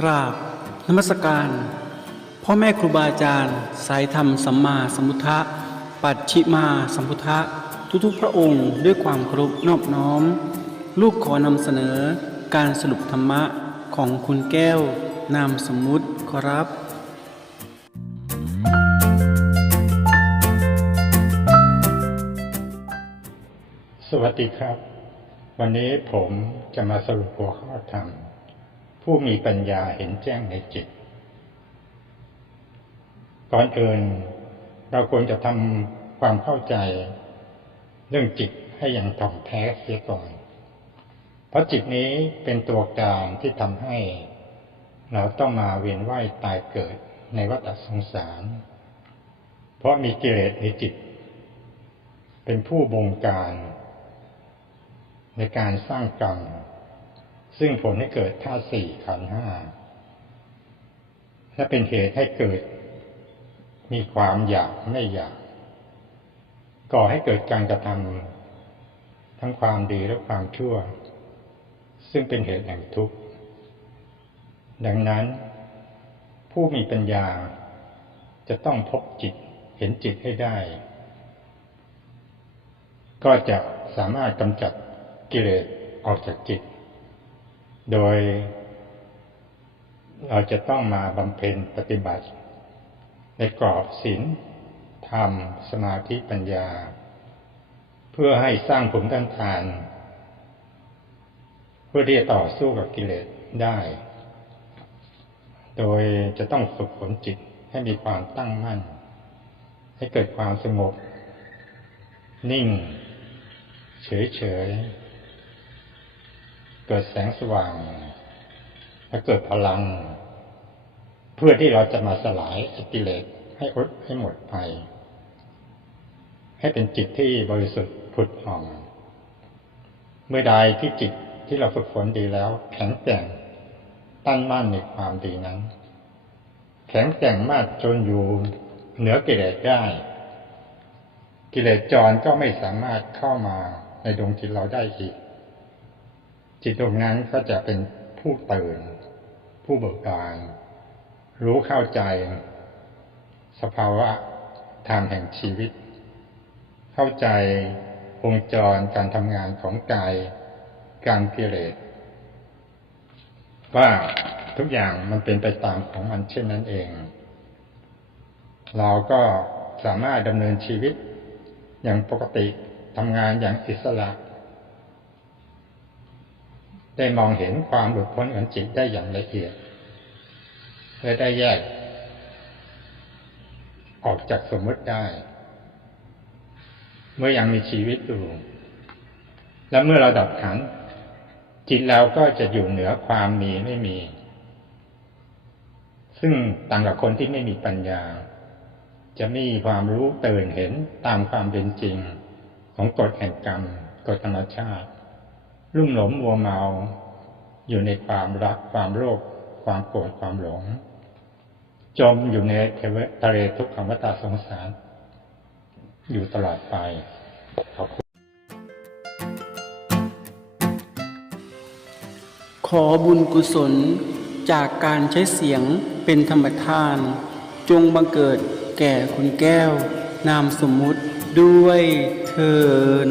กราบนมัสการ พ่อแม่ครูบาอาจารย์ สายธรรมสัมมาสัมพุทธะ ปัจฉิมาสัมพุทธะ ทุกๆพระองค์ด้วยความเคารพนอบน้อม ลูกขอนำเสนอการสรุปธรรมะของคุณแก้ว นามสมมุติขอรับสวัสดีครับ วันนี้ผมจะมาสรุปหัวข้อธรรม ผู้มีปัญญาเห็นแจ้งในจิต ก่อนอื่นเราควรจะทำความเข้าใจเรื่องจิตให้อย่างถ่องแท้เสียก่อน เพราะจิตนี้เป็นตัวกลางที่ทำให้ เราต้องมาเวียนว่ายตายเกิดในวัฏสงสาร เพราะมีกิเลสในจิต เป็นผู้บงการ ในการสร้างกรรม ซึ่งผลให้เกิดธาตุสี่ขันห้าและเป็นเหตุให้เกิด มีความอยากไม่อยาก ก่อให้เกิดการกระทำทั้งความดีและความชั่ว ซึ่งเป็นเหตุแห่งทุกข์ ดังนั้น ผู้มีปัญญาจะต้องพบจิตเห็นจิตให้ได้ ก็จะสามารถกำจัดกิเลสออกจากจิต โดยเราจะต้องมาบำเพ็ญปฏิบัติ ในกรอบศีลธรรม สมาธิปัญญา เพื่อให้สร้างผลต้านทาน เพื่อที่จะต่อสู้กับกิเลสได้ โดยจะต้องฝึกฝนจิตให้มีความตั้งมั่น ให้เกิดความสงบ นิ่ง เฉยๆเกิดแสงสว่าง และเกิดพลัง เพื่อที่เราจะมาสลายกิเลสให้อดให้หมดไป ให้เป็นจิตที่บริสุทธิ์ผุดผ่อง เมื่อใดที่จิตที่เราฝึกฝนดีแล้ว แข็งแกร่งตั้นมั่นในความดีนั้น แข็งแกร่งมากจนอยู่เหนือกิเลสได้ กิเลสจรก็ไม่สามารถเข้ามาในดวงจิตเราได้อีก จิตดวงนั้นก็จะเป็นผู้ตื่น ผู้เบิกบานรู้เข้าใจ สภาวะธรรมแห่งชีวิต เข้าใจวงจรการทำงานของกายการกิเลสว่าทุกอย่างมันเป็นไปตามของมันเช่นนั้นเอง เราก็สามารถดำเนินชีวิตอย่างปกติทำงานอย่างอิสระ ได้มองเห็นความหลุดพ้นของจิตได้อย่างละเอียดและได้แยก ออกจากสมมติได้ เมื่อยังมีชีวิตอยู่ และเมื่อเราดับขันจิตเราก็จะอยู่เหนือความมีไม่มี ซึ่งต่างกับคนที่ไม่มีปัญญา จะไม่มีความรู้ตื่นเห็นตามความเป็นจริง ของกฎแห่งกรรมกฎธรรมชาติ ลุ่มหลงมัวเมา อยู่ในความรักความโลภความโกรธความหลง จมอยู่ในเทะเลทุกขวัฏสงสาร อยู่ตลอดไปขอบคุณขอบุญกุศลจากการใช้เสียงเป็นธรรมทาน จงบังเกิดแก่คุณแก้วนามสมมุติด้วยเทิน